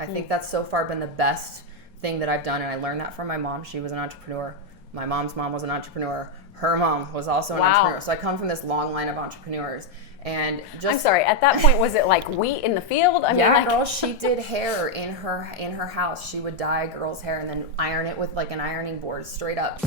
I think that's so far been the best thing that I've done, and I learned that from my mom. She was an entrepreneur. My mom's mom was an entrepreneur. Her mom was also an entrepreneur. So I come from this long line of entrepreneurs. And just, I'm sorry, at that point, was it like wheat in the field? I mean, like... girl, she did hair in her house. She would dye girls' hair and then iron it with like an ironing board straight up.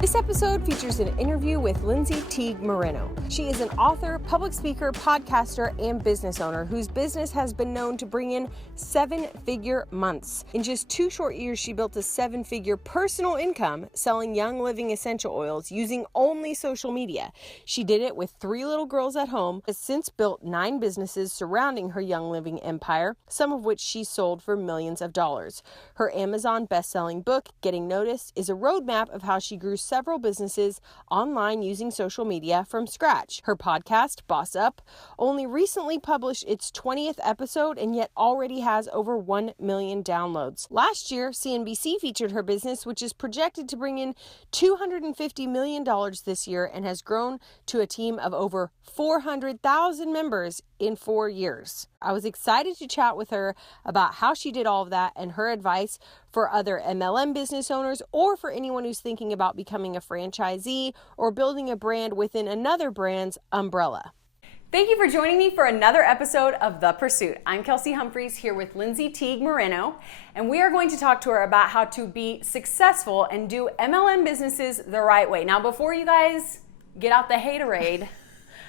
This episode features an interview with Lindsay Teague Moreno. She is an author, public speaker, podcaster, and business owner whose business has been known to bring in 7-figure months. In just 2 short years, she built a 7-figure personal income selling Young Living essential oils using only social media. She did it with 3 little girls at home, has since built 9 businesses surrounding her Young Living empire, some of which she sold for millions of dollars. Her Amazon best-selling book, Getting Noticed, is a roadmap of how she grew several businesses online using social media from scratch. Her podcast, Boss Up, only recently published its 20th episode and yet already has over 1 million downloads. Last year, CNBC featured her business, which is projected to bring in $250 million this year and has grown to a team of over 400,000 members in 4 years. I was excited to chat with her about how she did all of that and her advice for other MLM business owners or for anyone who's thinking about becoming a franchisee or building a brand within another brand's umbrella. Thank you for joining me for another episode of The Pursuit. I'm Kelsey Humphreys here with Lindsay Teague Moreno, and we are going to talk to her about how to be successful and do MLM businesses the right way. Now, before you guys get out the haterade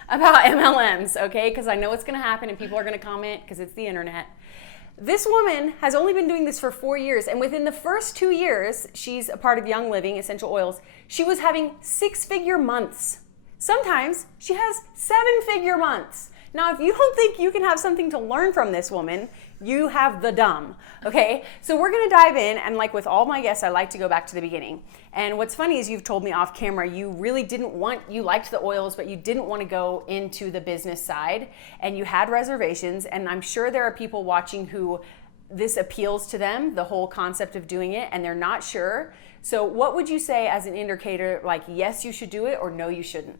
about MLMs, okay, because I know it's going to happen and people are going to comment because it's the internet. This woman has only been doing this for 4 years, and within the first 2 years, she's a part of Young Living essential oils, she was having 6-figure months. Sometimes she has 7-figure months. Now, if you don't think you can have something to learn from this woman, you have the dumb, okay? So we're gonna dive in, and like with all my guests, I like to go back to the beginning. And what's funny is you've told me off camera, you liked the oils, but you didn't want to go into the business side, and you had reservations, and I'm sure there are people watching who this appeals to them, the whole concept of doing it, and they're not sure. So what would you say as an indicator, like yes, you should do it, or no, you shouldn't?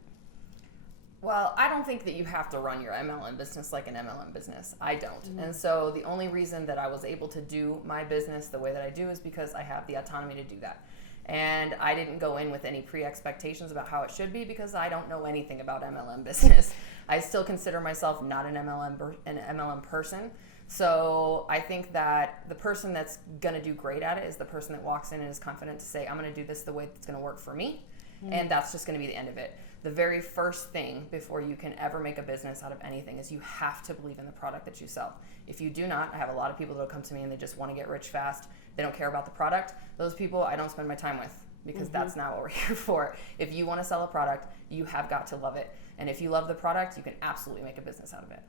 Well, I don't think that you have to run your MLM business like an MLM business. I don't. Mm-hmm. And so the only reason that I was able to do my business the way that I do is because I have the autonomy to do that. And I didn't go in with any pre-expectations about how it should be because I don't know anything about MLM business. I still consider myself not an MLM person. So I think that the person that's going to do great at it is the person that walks in and is confident to say, I'm going to do this the way that's going to work for me. Mm-hmm. And that's just going to be the end of it. The very first thing before you can ever make a business out of anything is you have to believe in the product that you sell. If you do not, I have a lot of people that will come to me and they just want to get rich fast. They don't care about the product. Those people I don't spend my time with because that's not what we're here for. If you want to sell a product, you have got to love it. And if you love the product, you can absolutely make a business out of it.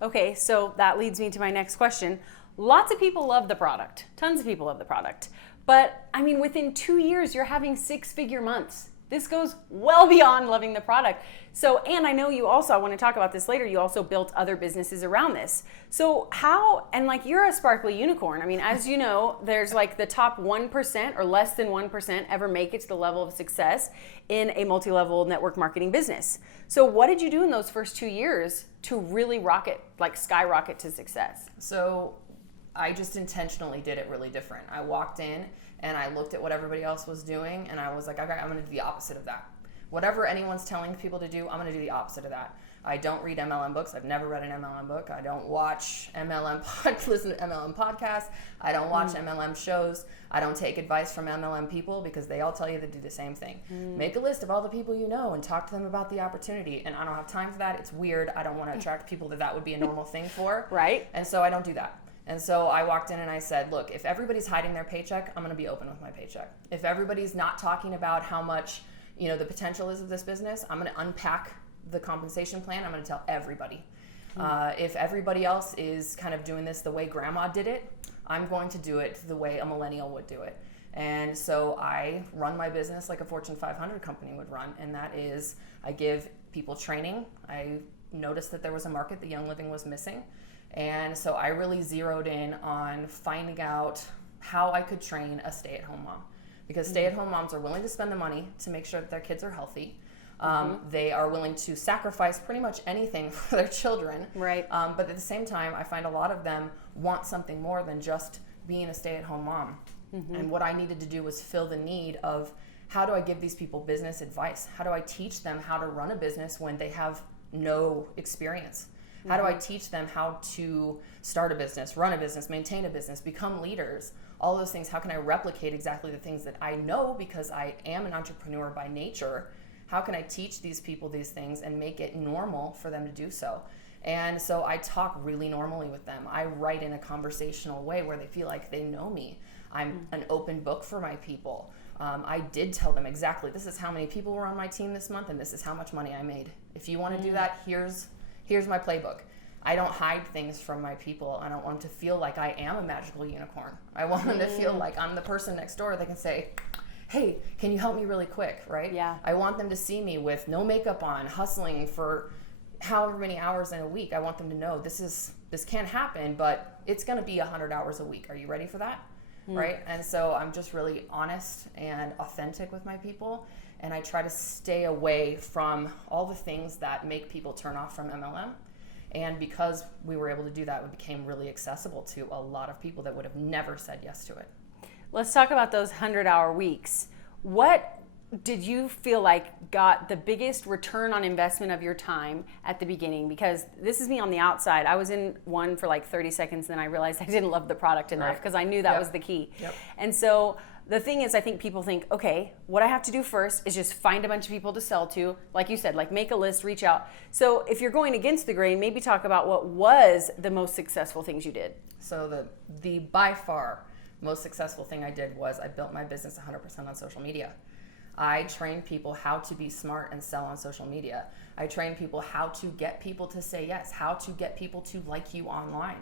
Okay, so that leads me to my next question. Lots of people love the product. Tons of people love the product. But I mean, within 2 years, you're having 6-figure months. This goes well beyond loving the product. So, and I know you also, I want to talk about this later, you also built other businesses around this. So how, and like you're a sparkly unicorn. I mean, as you know, there's like the top 1% or less than 1% ever make it to the level of success in a multi-level network marketing business. So what did you do in those first 2 years to really skyrocket to success? So I just intentionally did it really different. I walked in and I looked at what everybody else was doing and I was like, okay, I'm going to do the opposite of that. Whatever anyone's telling people to do, I'm going to do the opposite of that. I don't read MLM books. I've never read an MLM book. I don't watch listen to MLM podcasts. I don't watch MLM shows. I don't take advice from MLM people because they all tell you to do the same thing. Make a list of all the people you know and talk to them about the opportunity. And I don't have time for that. It's weird. I don't want to attract people that would be a normal thing for. Right. And so I don't do that. And so I walked in and I said, look, if everybody's hiding their paycheck, I'm going to be open with my paycheck. If everybody's not talking about how much, the potential is of this business, I'm going to unpack the compensation plan. I'm going to tell everybody. If everybody else is kind of doing this the way grandma did it, I'm going to do it the way a millennial would do it. And so I run my business like a Fortune 500 company would run, and that is I give people training. I noticed that there was a market that Young Living was missing, and so I really zeroed in on finding out how I could train a stay-at-home mom, because stay-at-home moms are willing to spend the money to make sure that their kids are healthy. They are willing to sacrifice pretty much anything for their children. Right. But at the same time, I find a lot of them want something more than just being a stay-at-home mom. And what I needed to do was fill the need of, how do I give these people business advice? How do I teach them how to run a business when they have no experience? How do I teach them how to start a business, run a business, maintain a business, become leaders? All those things, how can I replicate exactly the things that I know, because I am an entrepreneur by nature? How can I teach these people these things and make it normal for them to do so? And so I talk really normally with them. I write in a conversational way where they feel like they know me. I'm an open book for my people. I did tell them exactly, this is how many people were on my team this month, and this is how much money I made. If you want to do that, here's my playbook. I don't hide things from my people. I don't want them to feel like I am a magical unicorn. I want them to feel like I'm the person next door that can say, hey, can you help me really quick, right? Yeah. I want them to see me with no makeup on, hustling for however many hours in a week. I want them to know this can happen, but it's going to be 100 hours a week. Are you ready for that? Right? And so I'm just really honest and authentic with my people, and I try to stay away from all the things that make people turn off from MLM. And because we were able to do that, it became really accessible to a lot of people that would have never said yes to it. Let's talk about those 100-hour weeks. What did you feel like got the biggest return on investment of your time at the beginning? Because this is me on the outside. I was in one for like 30 seconds, then I realized I didn't love the product enough, because I knew that was the key. And so the thing is, I think people think, okay, what I have to do first is just find a bunch of people to sell to. Like you said, like make a list, reach out. So if you're going against the grain, maybe talk about what was the most successful things you did. So the by far most successful thing I did was I built my business 100% on social media. I trained people how to be smart and sell on social media. I trained people how to get people to say yes, how to get people to like you online.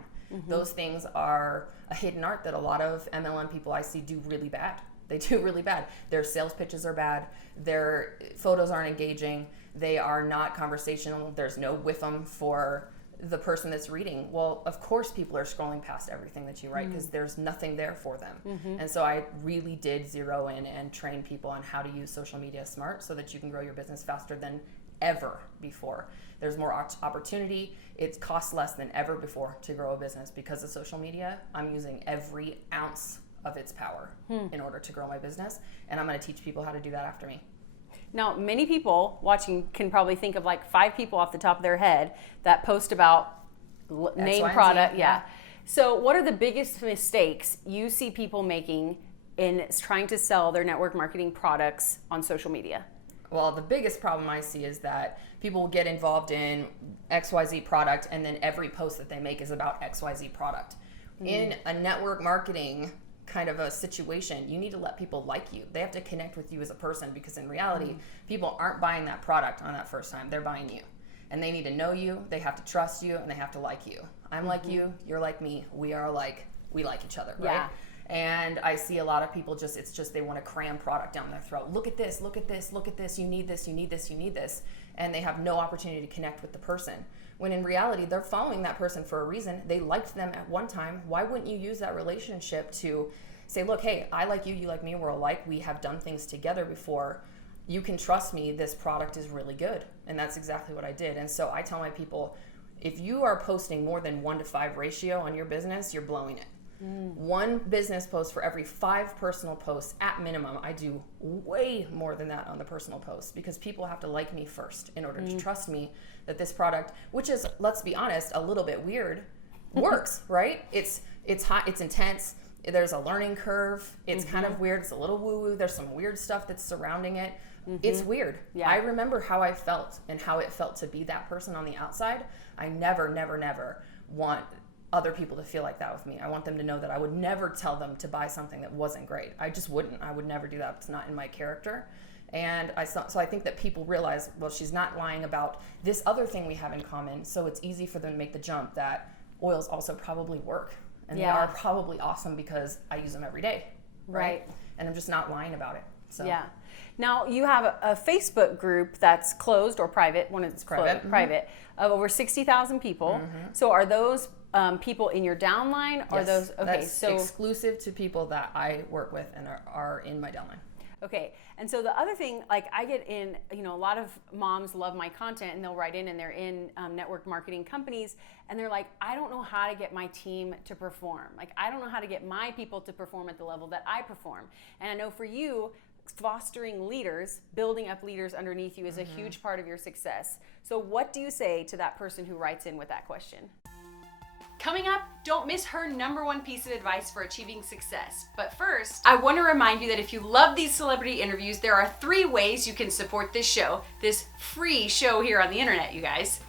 Those things are a hidden art that a lot of MLM people I see do really bad. They do really bad. Their sales pitches are bad. Their photos aren't engaging. They are not conversational. There's no with them for the person that's reading. Well, of course people are scrolling past everything that you write, because there's nothing there for them. And so I really did zero in and train people on how to use social media smart so that you can grow your business faster than ever before. There's more opportunity. It costs less than ever before to grow a business because of social media. I'm using every ounce of its power in order to grow my business, and I'm going to teach people how to do that after me. Now, many people watching can probably think of like 5 people off the top of their head that post about name product. Yeah. So what are the biggest mistakes you see people making in trying to sell their network marketing products on social media? Well, the biggest problem I see is that people will get involved in XYZ product, and then every post that they make is about XYZ product. In a network marketing kind of a situation, you need to let people like you. They have to connect with you as a person, because in reality, people aren't buying that product on that first time. They're buying you. And they need to know you, they have to trust you, and they have to like you. I'm like you, you're like me. We are like, we like each other, right? Yeah. And I see a lot of people it's just they want to cram product down their throat. Look at this, look at this, look at this, you need this, you need this, you need this. And they have no opportunity to connect with the person. When in reality, they're following that person for a reason. They liked them at one time. Why wouldn't you use that relationship to say, look, hey, I like you, you like me, we're alike, we have done things together before. You can trust me, this product is really good. And that's exactly what I did. And so I tell my people, if you are posting more than 1-to-5 ratio on your business, you're blowing it. 1 business post for every 5 personal posts at minimum. I do way more than that on the personal posts, because people have to like me first in order to trust me that this product, which is, let's be honest, a little bit weird, works, right? It's hot, it's intense. There's a learning curve. It's kind of weird. It's a little woo-woo. There's some weird stuff that's surrounding it. It's weird. Yeah. I remember how I felt and how it felt to be that person on the outside. I never, never, never want other people to feel like that with me. I want them to know that I would never tell them to buy something that wasn't great. I just wouldn't. I would never do that. It's not in my character. And so I think that people realize, well, she's not lying about this other thing we have in common. So it's easy for them to make the jump that oils also probably work. And they are probably awesome because I use them every day. Right. and I'm just not lying about it. So Yeah. Now you have a Facebook group that's closed or private when it's private. Private of over 60,000 people. So are those people in your downline? Or yes, those that's so exclusive to people that I work with and are in my downline. Okay, and so the other thing, like I get in, a lot of moms love my content and they'll write in and they're in network marketing companies and they're like, I don't know how to get my team to perform. Like, I don't know how to get my people to perform at the level that I perform. And I know for you, fostering leaders, building up leaders underneath you is a huge part of your success. So what do you say to that person who writes in with that question? Coming up, don't miss her number one piece of advice for achieving success. But first, I want to remind you that if you love these celebrity interviews, there are 3 ways you can support this show, this free show here on the internet, you guys.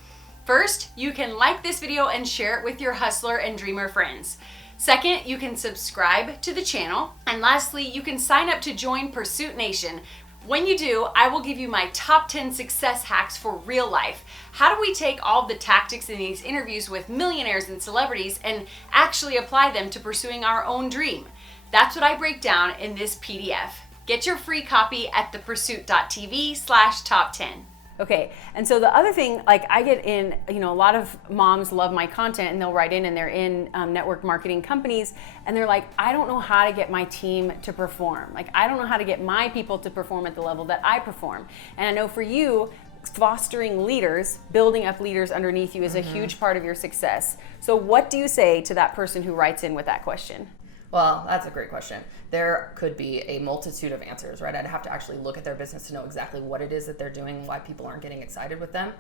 First, you can like this video and share it with your hustler and dreamer friends. Second, you can subscribe to the channel. And lastly, you can sign up to join Pursuit Nation. When you do, I will give you my top 10 success hacks for real life. How do we take all the tactics in these interviews with millionaires and celebrities and actually apply them to pursuing our own dream? That's what I break down in this PDF. Get your free copy at thepursuit.tv/top10. Okay, and so the other thing, like I get in, a lot of moms love my content and they'll write in and they're in network marketing companies and they're like, I don't know how to get my team to perform. Like, I don't know how to get my people to perform at the level that I perform. And I know for you, fostering leaders, building up leaders underneath you is a huge part of your success. So what do you say to that person who writes in with that question? Well, that's a great question. There could be a multitude of answers, right? I'd have to actually look at their business to know exactly what it is that they're doing, why people aren't getting excited with them.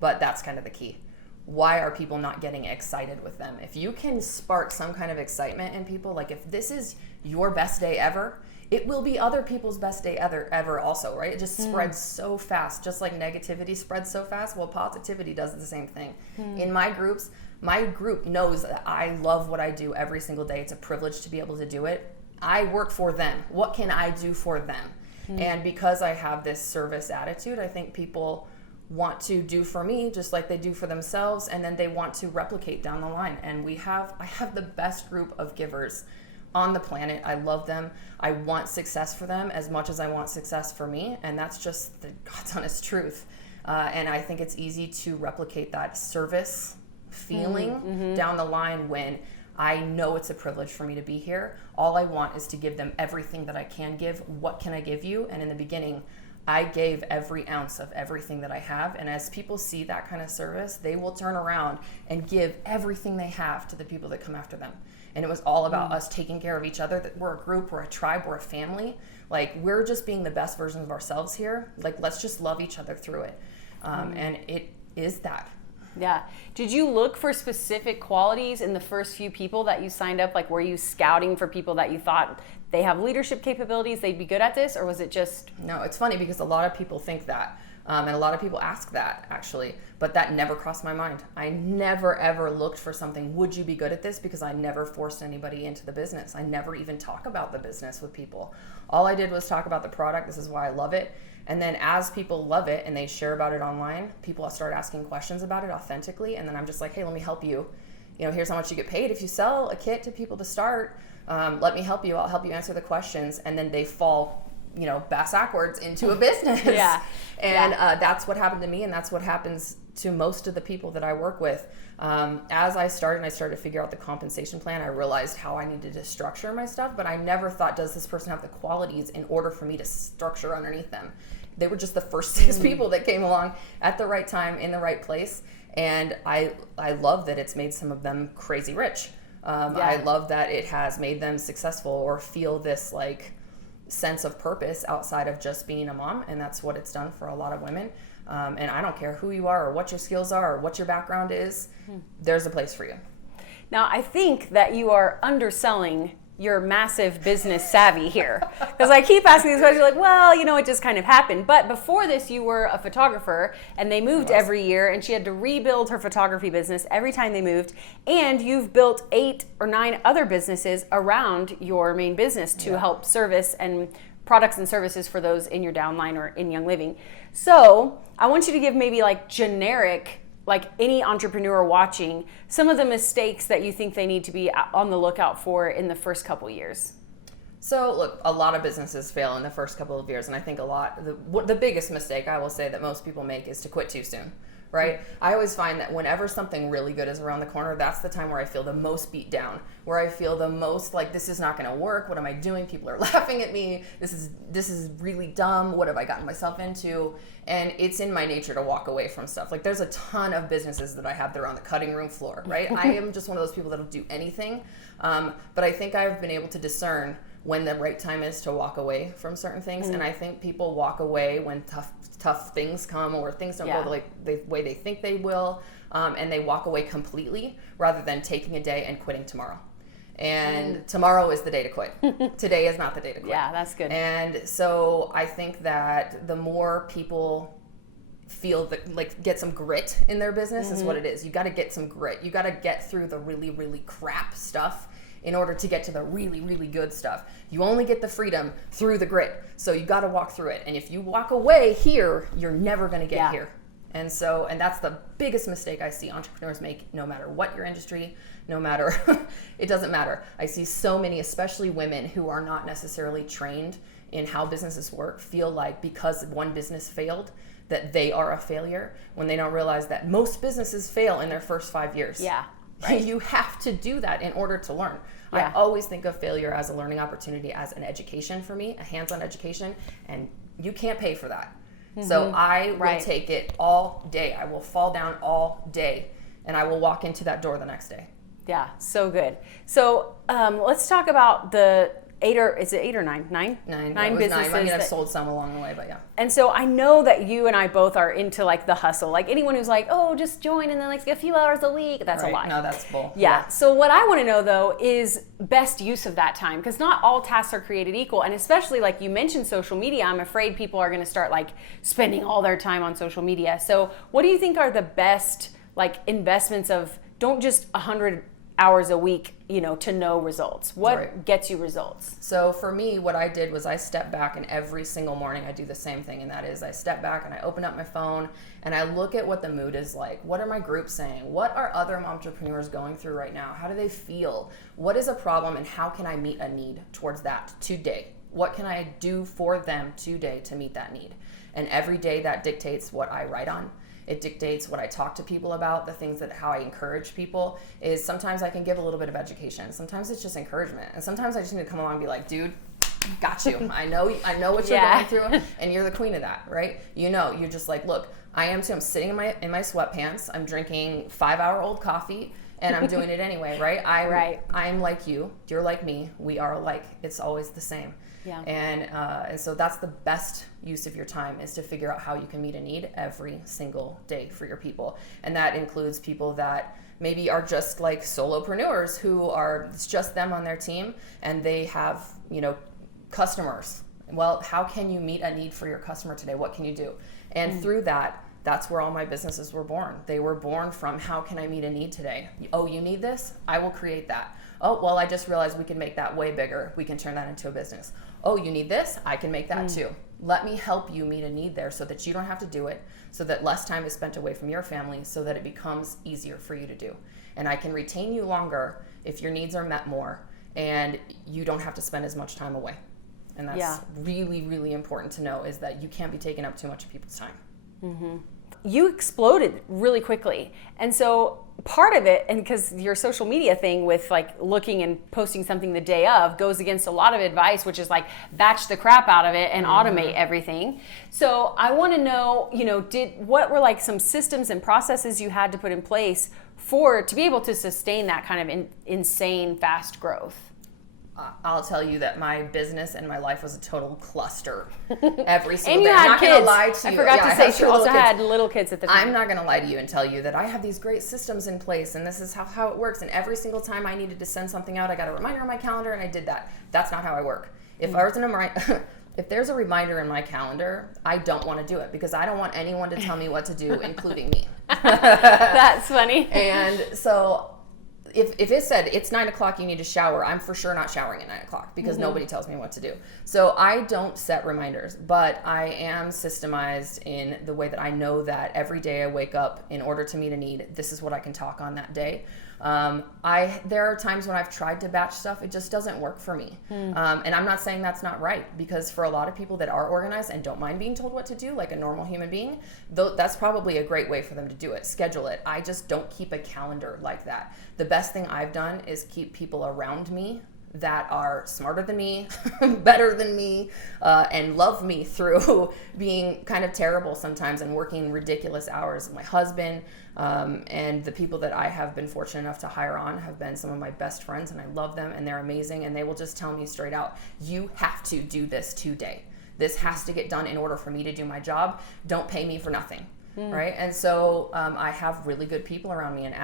But that's kind of the key. Why are people not getting excited with them? If you can spark some kind of excitement in people, like if this is your best day ever, it will be other people's best day ever also, right? It just spreads so fast, just like negativity spreads so fast. Well, positivity does the same thing. In my groups, my group knows that I love what I do every single day. It's a privilege to be able to do it. I work for them. What can I do for them? And because I have this service attitude, I think people want to do for me just like they do for themselves, and then they want to replicate down the line. And I have the best group of givers on the planet. I love them. I want success for them as much as I want success for me, and that's just the God's honest truth. And I think it's easy to replicate that service feeling down the line when I know it's a privilege for me to be here. All I want is to give them everything that I can give. What can I give you? And in the beginning, I gave every ounce of everything that I have. And as people see that kind of service, they will turn around and give everything they have to the people that come after them. And it was all about us taking care of each other. That we're a group, we're a tribe, we're a family. Like, we're just being the best versions of ourselves here. Like, let's just love each other through it. And it is that. Yeah. Did you look for specific qualities in the first few people that you signed up? Like, were you scouting for people that you thought they have leadership capabilities, they'd be good at this, or was it just... No, it's funny because a lot of people think that. And a lot of people ask that, actually. But that never crossed my mind. I never, ever looked for something, would you be good at this? Because I never forced anybody into the business. I never even talk about the business with people. All I did was talk about the product. This is why I love it. And then as people love it and they share about it online, people start asking questions about it authentically. And then I'm just like, hey, let me help you. Here's how much you get paid if you sell a kit to people to start. Let me help you. I'll help you answer the questions. And then they fall, bass backwards into a business. Yeah. And that's what happened to me. And that's what happens to most of the people that I work with. As I started to figure out the compensation plan, I realized how I needed to structure my stuff, but I never thought, does this person have the qualities in order for me to structure underneath them? They were just the first 6 people that came along at the right time in the right place. And I love that it's made some of them crazy rich. I love that it has made them successful or feel this like sense of purpose outside of just being a mom. And that's what it's done for a lot of women. And I don't care who you are or what your skills are or what your background is, there's a place for you. Now, I think that you are underselling your massive business savvy here. Because I keep asking these questions, like, well, it just kind of happened. But before this, you were a photographer, and they moved every year, and she had to rebuild her photography business every time they moved. And you've built 8 or 9 other businesses around your main business to help service and products and services for those in your downline or in Young Living. So I want you to give maybe like generic, like any entrepreneur watching, some of the mistakes that you think they need to be on the lookout for in the first couple years. So look, a lot of businesses fail in the first couple of years, and I think the biggest mistake I will say that most people make is to quit too soon, right? I always find that whenever something really good is around the corner, that's the time where I feel the most beat down, where I feel the most like, this is not going to work. What am I doing? People are laughing at me. This is really dumb. What have I gotten myself into? And it's in my nature to walk away from stuff. Like, there's a ton of businesses that I have that are on the cutting room floor, right? I am just one of those people that'll do anything. But I think I've been able to discern when the right time is to walk away from certain things. And I think people walk away when tough things come, or things don't go the way they think they will, and they walk away completely rather than taking a day and quitting tomorrow. And tomorrow is the day to quit. Today is not the day to quit. Yeah, that's good. And so I think that the more people feel get some grit in their business is what it is. You got to get some grit. You got to get through the really, really crap stuff in order to get to the really, really good stuff. You only get the freedom through the grit. So you got to walk through it. And if you walk away here, you're never going to get here. And that's the biggest mistake I see entrepreneurs make, no matter what your industry, no matter, it doesn't matter. I see so many, especially women who are not necessarily trained in how businesses work, feel like because one business failed, that they are a failure, when they don't realize that most businesses fail in their first 5 years. Yeah. Right. You have to do that in order to learn. I always think of failure as a learning opportunity, as an education for me, a hands-on education, and you can't pay for that. So I will take it all day. I will fall down all day, and I will walk into that door the next day. Yeah, so good. So let's talk about the eight or nine? Nine businesses. I mean, I've sold some along the way, but yeah. And so I know that you and I both are into like the hustle. Like anyone who's like, oh, just join and then like a few hours a week, that's a lie. No, that's bull. Yeah. So what I want to know though is best use of that time, because not all tasks are created equal. And especially like you mentioned social media, I'm afraid people are going to start like spending all their time on social media. So what do you think are the best like investments of, don't just 100 hours a week, to know results? What gets you results? So for me, what I did was I stepped back, and every single morning I do the same thing, and that is I step back and I open up my phone and I look at what the mood is like. What are my groups saying? What are other entrepreneurs going through right now? How do they feel? What is a problem, and how can I meet a need towards that today? What can I do for them today to meet that need? And every day that dictates what I write on. It dictates what I talk to people about, the things how I encourage people. Is sometimes I can give a little bit of education. Sometimes it's just encouragement. And sometimes I just need to come along and be like, dude, got you. I know what you're going through, and you're the queen of that, right? You're just like, look, I am too. I'm sitting in my sweatpants. I'm drinking 5-hour-old coffee, and I'm doing it anyway, right? I'm like you. You're like me. We are alike. It's always the same. Yeah. And so that's the best use of your time, is to figure out how you can meet a need every single day for your people. And that includes people that maybe are just like solopreneurs, who are, it's just them on their team and they have, customers. Well, how can you meet a need for your customer today? What can you do? And through that's where all my businesses were born. They were born from, how can I meet a need today? Oh, you need this? I will create that. Oh, well, I just realized we can make that way bigger. We can turn that into a business. Oh, you need this? I can make that too. Let me help you meet a need there, so that you don't have to do it, so that less time is spent away from your family, so that it becomes easier for you to do. And I can retain you longer if your needs are met more, and you don't have to spend as much time away. And that's really, really important to know, is that you can't be taking up too much of people's time. Mm-hmm. You exploded really quickly. And so part of it, and because your social media thing with like looking and posting something the day of goes against a lot of advice, which is like batch the crap out of it and automate everything. So I want to know, what were like some systems and processes you had to put in place to be able to sustain that kind of insane fast growth? I'll tell you that my business and my life was a total cluster every single day. And you had kids. Gonna lie to you. I forgot to say, she also had little kids at the time. I'm not going to lie to you and tell you that I have these great systems in place, and this is how it works. And every single time I needed to send something out, I got a reminder on my calendar, and I did that. That's not how I work. If there's a reminder in my calendar, I don't want to do it, because I don't want anyone to tell me what to do, including me. That's funny. And so if it said it's 9 o'clock, you need to shower, I'm for sure not showering at 9 o'clock, because nobody tells me what to do. So I don't set reminders, but I am systemized in the way that I know that every day I wake up, in order to meet a need, this is what I can talk on that day. There are times when I've tried to batch stuff, it just doesn't work for me. And I'm not saying that's not right, because for a lot of people that are organized and don't mind being told what to do, like a normal human being, that's probably a great way for them to do it, schedule it. I just don't keep a calendar like that. The best thing I've done is keep people around me that are smarter than me, better than me, and love me through being kind of terrible sometimes and working ridiculous hours. My husband and the people that I have been fortunate enough to hire on have been some of my best friends, and I love them, and they're amazing, and they will just tell me straight out, you have to do this today. This has to get done in order for me to do my job. Don't pay me for nothing, right? And so I have really good people around me, and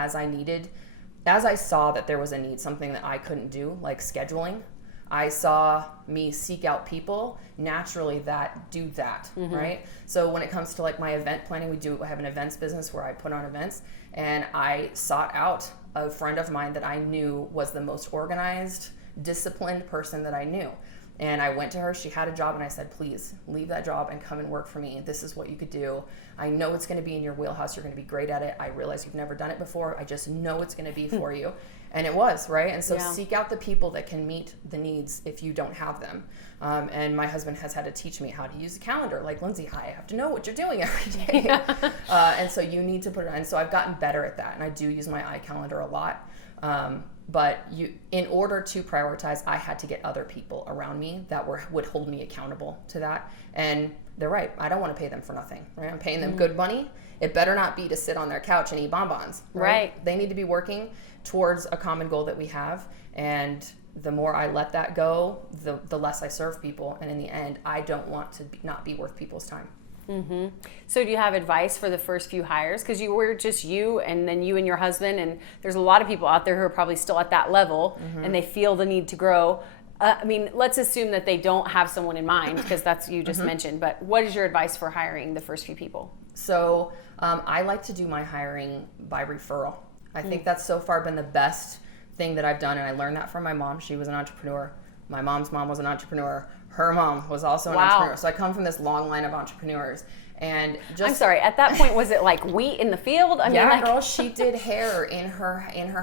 as I saw that there was a need, something that I couldn't do, like scheduling, I saw me seek out people naturally that do that, right? So when it comes to like my event planning, I have an events business where I put on events, and I sought out a friend of mine that I knew was the most organized, disciplined person that I knew. And I went to her, she had a job, and I said, please leave that job and come and work for me. This is what you could do. I know it's gonna be in your wheelhouse. You're gonna be great at it. I realize you've never done it before. I just know it's gonna be for you. And it was, right? And so seek out the people that can meet the needs if you don't have them. And my husband has had to teach me how to use a calendar. Like, Lindsay, I have to know what you're doing every day. And so you need to put it on. And so I've gotten better at that. And I do use my iCalendar a lot. But in order to prioritize, I had to get other people around me that would hold me accountable to that. And they're right. I don't want to pay them for nothing, right? I'm paying them good money. It better not be to sit on their couch and eat bonbons, right? They need to be working towards a common goal that we have. And the more I let that go, the less I serve people. And in the end, I don't want to not be worth people's time. So do you have advice for the first few hires? Because you were just you and then you and your husband, and there's a lot of people out there who are probably still at that level and they feel the need to grow. I mean, let's assume that they don't have someone in mind, because that's you just mentioned, but what is your advice for hiring the first few people? So I like to do my hiring by referral. I think that's so far been the best thing that I've done, and I learned that from my mom. She was an entrepreneur. My mom's mom was an entrepreneur. Her mom was also an entrepreneur. So I come from this long line of entrepreneurs. And just, I'm sorry, at that point, was it like wheat in the field? I mean, like, girl, she did hair in her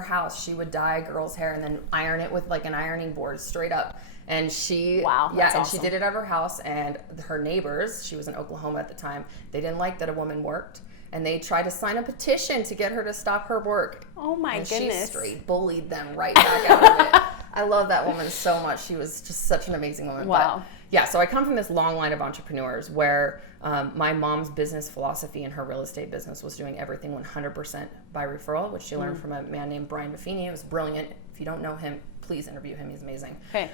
house. She would dye girls' hair and then iron it with like an ironing board straight up. And she, awesome. She did it at her house. And her neighbors, she was in Oklahoma at the time, they didn't like that a woman worked. And they tried to sign a petition to get her to stop her work. Oh my goodness. She straight bullied them right back out of it. I love that woman so much. She was just such an amazing woman. Wow. But, so I come from this long line of entrepreneurs where my mom's business philosophy in her real estate business was doing everything 100% by referral, which she learned from a man named Brian Buffini. It was brilliant. If you don't know him, please interview him. He's amazing. Okay.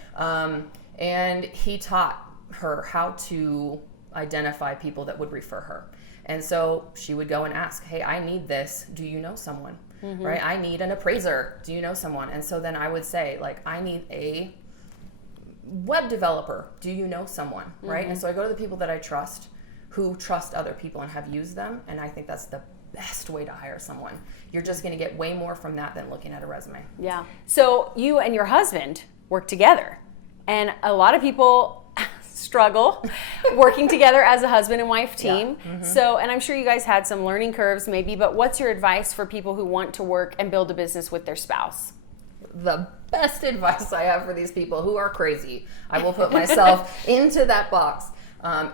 And he taught her how to identify people that would refer her. And so she would go and ask, hey, I need this. Do you know someone? Right? I need an appraiser. Do you know someone? And so then I would say, like, I need a web developer. Do you know someone? Right? And so I go to the people that I trust, who trust other people and have used them. And I think that's the best way to hire someone. You're just going to get way more from that than looking at a resume. Yeah. So you and your husband work together. And a lot of people struggle working together as a husband and wife team. So, and I'm sure you guys had some learning curves maybe, but what's your advice for people who want to work and build a business with their spouse? The best advice I have for these people who are crazy, I will put myself into that box.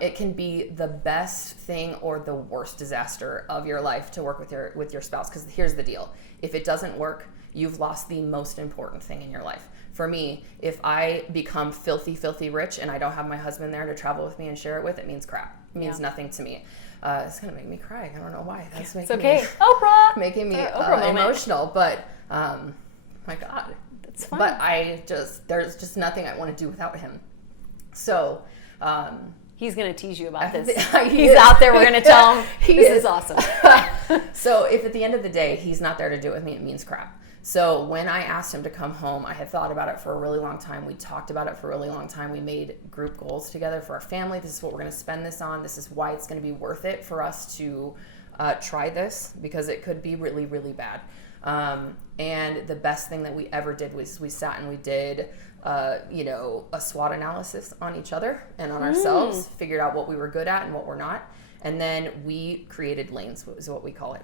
It can be the best thing or the worst disaster of your life to work with your spouse, because here's the deal. If it doesn't work, you've lost the most important thing in your life. For me, if I become filthy, filthy rich and I don't have my husband there to travel with me and share it with, it means crap. It means nothing to me. It's going to make me cry. I don't know why. That's making me, Oprah! Making me emotional. But, my God. That's fine. But there's just nothing I want to do without him. So, he's going to tease you about this. He's out there. We're going to tell him this is awesome. So if at the end of the day, he's not there to do it with me, it means crap. So when I asked him to come home, I had thought about it for a really long time. We talked about it for a really long time. We made group goals together for our family. This is what we're going to spend this on. This is why it's going to be worth it for us to try this, because it could be really, really bad. And the best thing that we ever did was we sat and we did a SWOT analysis on each other and on ourselves, figured out what we were good at and what we're not. And then we created lanes, is what we call it.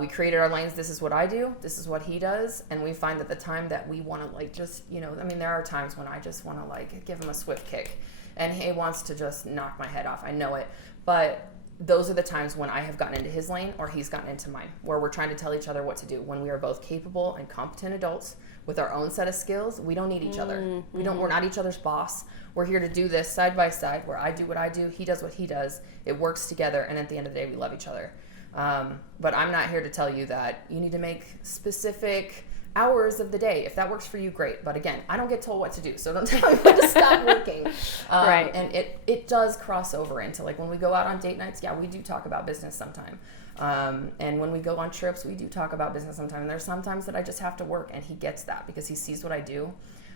We created our lanes. This is what I do. This is what he does. And we find that the time that we want to like just, there are times when I just want to like give him a swift kick and he wants to just knock my head off. I know it. But those are the times when I have gotten into his lane or he's gotten into mine, where we're trying to tell each other what to do. When we are both capable and competent adults with our own set of skills, we don't need each other. We're not each other's boss. We're here to do this side by side, where I do what I do, he does what he does. It works together, and at the end of the day, we love each other. But I'm not here to tell you that you need to make specific hours of the day. If that works for you, great. But again, I don't get told what to do, so don't tell me when to stop working. Right. And it does cross over into like when we go out on date nights, yeah, we do talk about business sometime. And when we go on trips, we do talk about business sometime. And there's sometimes that I just have to work, and he gets that because he sees what I do.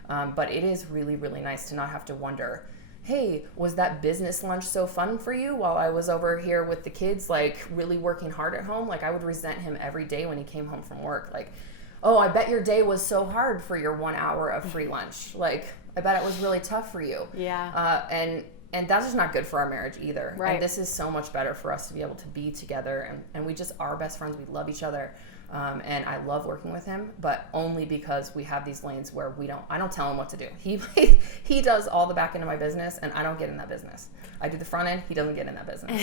But it is really, really nice to not have to wonder, hey, was that business lunch so fun for you while I was over here with the kids, like really working hard at home? Like I would resent him every day when he came home from work. Like, oh, I bet your day was so hard for your 1 hour of free lunch. Like, I bet it was really tough for you. Yeah. And that's just not good for our marriage either. Right. And this is so much better for us to be able to be together. And we just are best friends. We love each other. And I love working with him, but only because we have these lanes where I don't tell him what to do. He does all the back end of my business, and I don't get in that business. I do the front end. He doesn't get in that business.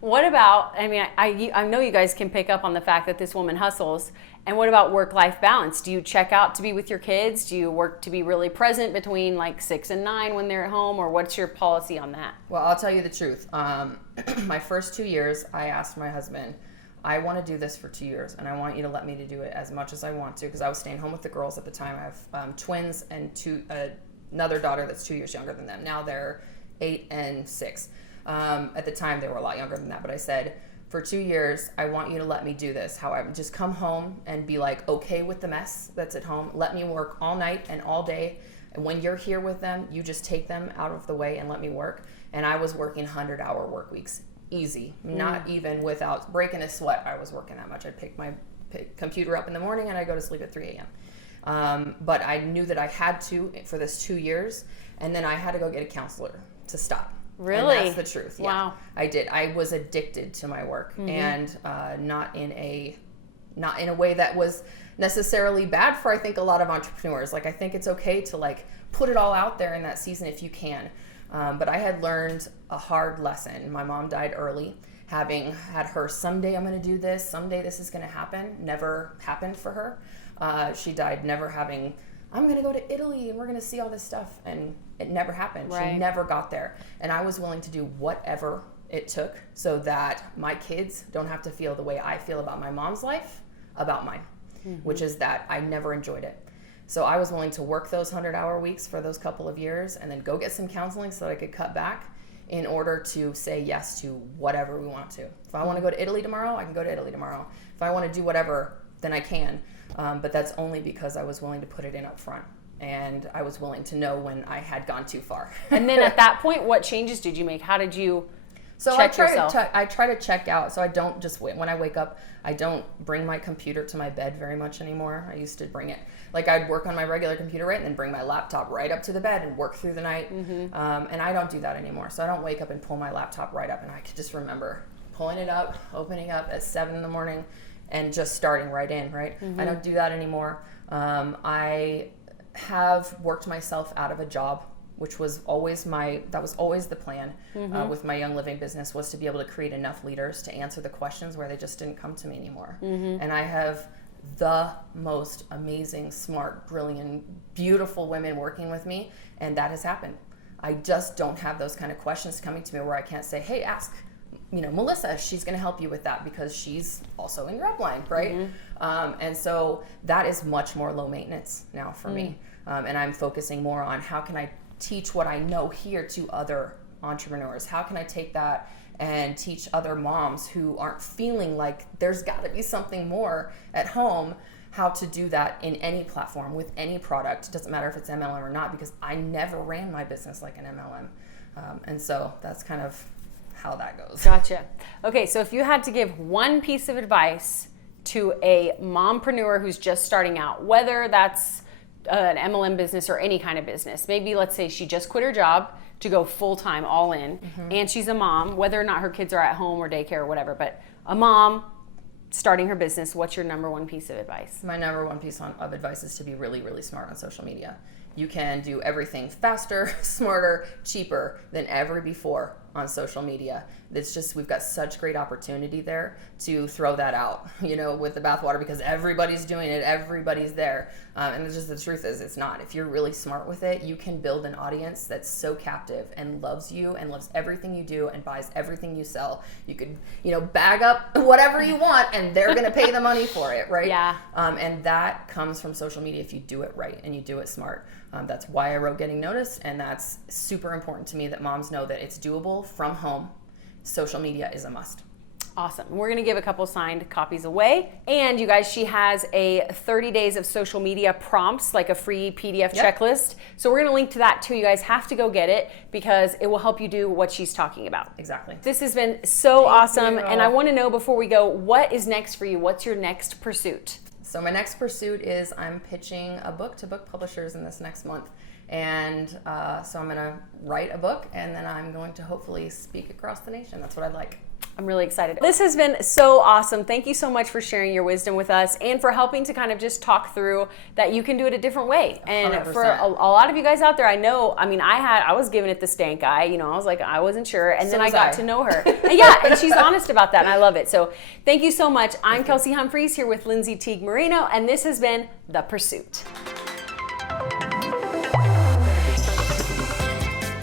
What about, I know you guys can pick up on the fact that this woman hustles. And what about work-life balance? Do you check out to be with your kids? Do you work to be really present between like 6 and 9 when they're at home? Or what's your policy on that? Well, I'll tell you the truth. My first 2 years, I asked my husband, I want to do this for 2 years, and I want you to let me to do it as much as I want to, because I was staying home with the girls at the time. I have twins and another daughter that's 2 years younger than them. Now they're 8 and 6. At the time, they were a lot younger than that, but I said, for 2 years, I want you to let me do this. How I just come home and be like okay with the mess that's at home. Let me work all night and all day. And when you're here with them, you just take them out of the way and let me work. And I was working 100-hour work weeks. Easy. Not even without breaking a sweat, I was working that much. I'd pick my computer up in the morning and I go to sleep at 3 a.m. But I knew that I had to for this 2 years, and then I had to go get a counselor to stop. Really? And that's the truth. Yeah, wow. I did. I was addicted to my work, and not in a way that was necessarily bad for, I think, a lot of entrepreneurs. Like, I think it's okay to like put it all out there in that season if you can. But I had learned a hard lesson. My mom died early, having had her, someday I'm going to do this, someday this is going to happen. Never happened for her. She died never having, I'm going to go to Italy and we're going to see all this stuff. And it never happened. Right. She never got there. And I was willing to do whatever it took so that my kids don't have to feel the way I feel about my mom's life, about mine, which is that I never enjoyed it. So I was willing to work those 100-hour weeks for those couple of years and then go get some counseling so that I could cut back in order to say yes to whatever we want to. If I want to go to Italy tomorrow, I can go to Italy tomorrow. If I want to do whatever, then I can. But that's only because I was willing to put it in up front. And I was willing to know when I had gone too far. And then at that point, what changes did you make? How did you check yourself? I try to check out. So I don't just wait. When I wake up, I don't bring my computer to my bed very much anymore. I used to bring it. Like, I'd work on my regular computer, right, and then bring my laptop right up to the bed and work through the night. And I don't do that anymore. So I don't wake up and pull my laptop right up. And I could just remember pulling it up, opening up at 7 in the morning, and just starting right in, right? I don't do that anymore. I have worked myself out of a job, which was always the plan with my Young Living business, was to be able to create enough leaders to answer the questions where they just didn't come to me anymore. And I have the most amazing, smart, brilliant, beautiful women working with me, and that has happened. I just don't have those kind of questions coming to me where I can't say, hey, ask Melissa, she's going to help you with that because she's also in your upline, right? And so that is much more low maintenance now for me. And I'm focusing more on how can I teach what I know here to other entrepreneurs? How can I take that and teach other moms who aren't feeling like there's got to be something more at home, how to do that in any platform with any product? It doesn't matter if it's MLM or not, because I never ran my business like an MLM. And so that's kind of how that goes. Gotcha. Okay, so if you had to give one piece of advice to a mompreneur who's just starting out, whether that's an MLM business or any kind of business, maybe let's say she just quit her job to go full-time all in, and she's a mom, whether or not her kids are at home or daycare or whatever, but a mom starting her business, what's your number one piece of advice? My number one piece of advice is to be really, really smart on social media. You can do everything faster, smarter, cheaper than ever before on social media. It's just, we've got such great opportunity there to throw that out, with the bathwater, because everybody's doing it, everybody's there. And it's just, the truth is, it's not. If you're really smart with it, you can build an audience that's so captive and loves you and loves everything you do and buys everything you sell. You could, bag up whatever you want and they're going to pay the money for it, right? Yeah. And that comes from social media if you do it right and you do it smart. That's why I wrote Getting Noticed, and that's super important to me that moms know that it's doable from home. Social media is a must. Awesome. We're going to give a couple signed copies away. And you guys, she has a 30 days of social media prompts, like a free PDF checklist. So we're going to link to that too. You guys have to go get it because it will help you do what she's talking about. Exactly. This has been so awesome. You. And I want to know before we go, what is next for you? What's your next pursuit? So my next pursuit is I'm pitching a book to book publishers in this next month. And so I'm going to write a book, and then I'm going to hopefully speak across the nation. That's what I'd like. I'm really excited. This has been so awesome. Thank you so much for sharing your wisdom with us and for helping to kind of just talk through that you can do it a different way. And 100%. for a lot of you guys out there, I was giving it the stank eye. I was like, I wasn't sure. And then I got to know her. And she's honest about that, and I love it. So thank you so much. I'm Kelsey Humphreys here with Lindsay Teague Moreno, and this has been The Pursuit.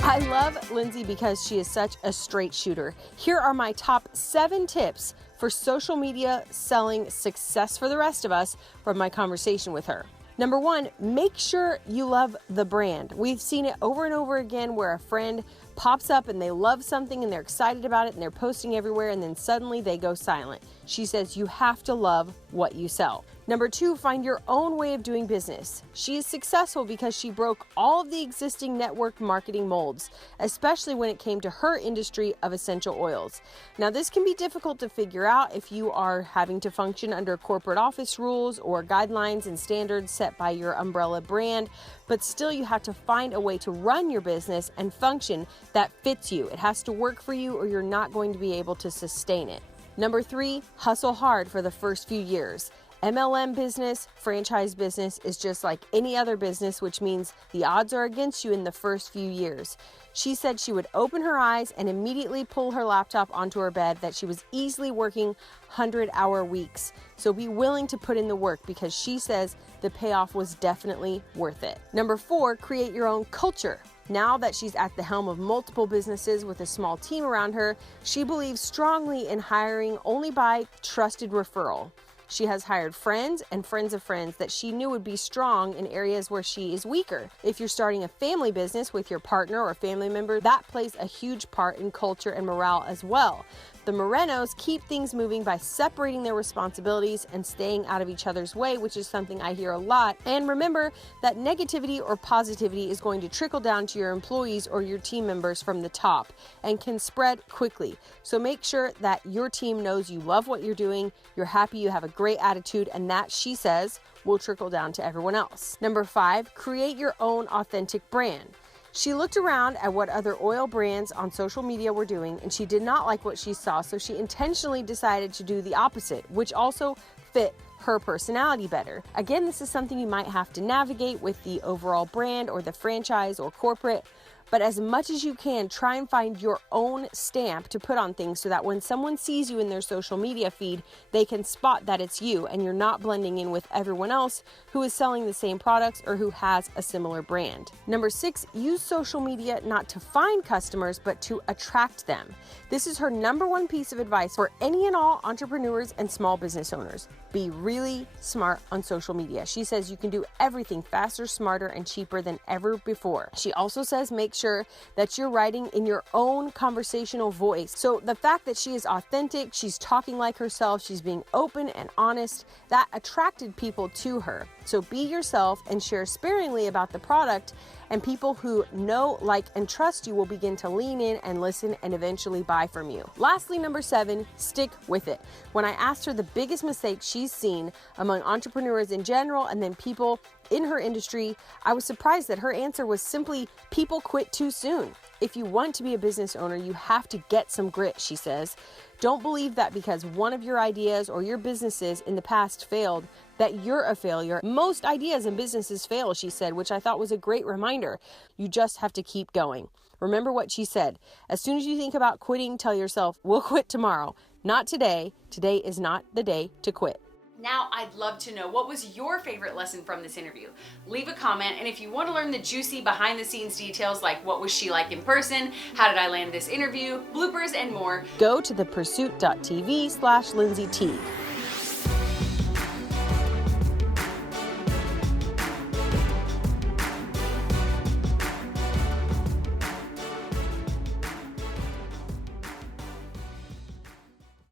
I love Lindsay because she is such a straight shooter. Here are my top 7 tips for social media selling success for the rest of us from my conversation with her. Number 1, make sure you love the brand. We've seen it over and over again where a friend pops up and they love something and they're excited about it and they're posting everywhere, and then suddenly they go silent. She says you have to love what you sell. Number 2, find your own way of doing business. She is successful because she broke all of the existing network marketing molds, especially when it came to her industry of essential oils. Now, this can be difficult to figure out if you are having to function under corporate office rules or guidelines and standards set by your umbrella brand, but still you have to find a way to run your business and function that fits you. It has to work for you or you're not going to be able to sustain it. Number 3, hustle hard for the first few years. MLM business, franchise business is just like any other business, which means the odds are against you in the first few years. She said she would open her eyes and immediately pull her laptop onto her bed, that she was easily working 100-hour weeks. So be willing to put in the work because she says the payoff was definitely worth it. Number 4, create your own culture. Now that she's at the helm of multiple businesses with a small team around her, she believes strongly in hiring only by trusted referral. She has hired friends and friends of friends that she knew would be strong in areas where she is weaker. If you're starting a family business with your partner or family member, that plays a huge part in culture and morale as well. The Morenos keep things moving by separating their responsibilities and staying out of each other's way, which is something I hear a lot. And remember that negativity or positivity is going to trickle down to your employees or your team members from the top and can spread quickly. So make sure that your team knows you love what you're doing, you're happy, you have a great attitude, and that, she says, will trickle down to everyone else. Number 5, create your own authentic brand. She looked around at what other oil brands on social media were doing, and she did not like what she saw, so she intentionally decided to do the opposite, which also fit her personality better. Again, this is something you might have to navigate with the overall brand or the franchise or corporate, but as much as you can, try and find your own stamp to put on things so that when someone sees you in their social media feed, they can spot that it's you and you're not blending in with everyone else who is selling the same products or who has a similar brand. Number 6, use social media not to find customers, but to attract them. This is her number 1 piece of advice for any and all entrepreneurs and small business owners. Be really smart on social media. She says you can do everything faster, smarter, and cheaper than ever before. She also says make sure that you're writing in your own conversational voice. So the fact that she is authentic, she's talking like herself, she's being open and honest, that attracted people to her. So be yourself and share sparingly about the product, and people who know, like, and trust you will begin to lean in and listen and eventually buy from you. Lastly, number 7, stick with it. When I asked her the biggest mistake she's seen among entrepreneurs in general and then people in her industry, I was surprised that her answer was simply people quit too soon. If you want to be a business owner, you have to get some grit, she says. Don't believe that because one of your ideas or your businesses in the past failed, that you're a failure. Most ideas and businesses fail, she said, which I thought was a great reminder. You just have to keep going. Remember what she said. As soon as you think about quitting, tell yourself, we'll quit tomorrow. Not today. Today is not the day to quit. Now, I'd love to know, what was your favorite lesson from this interview? Leave a comment, and if you want to learn the juicy behind-the-scenes details like what was she like in person, how did I land this interview, bloopers, and more, go to thepursuit.tv/Lindsay Teague.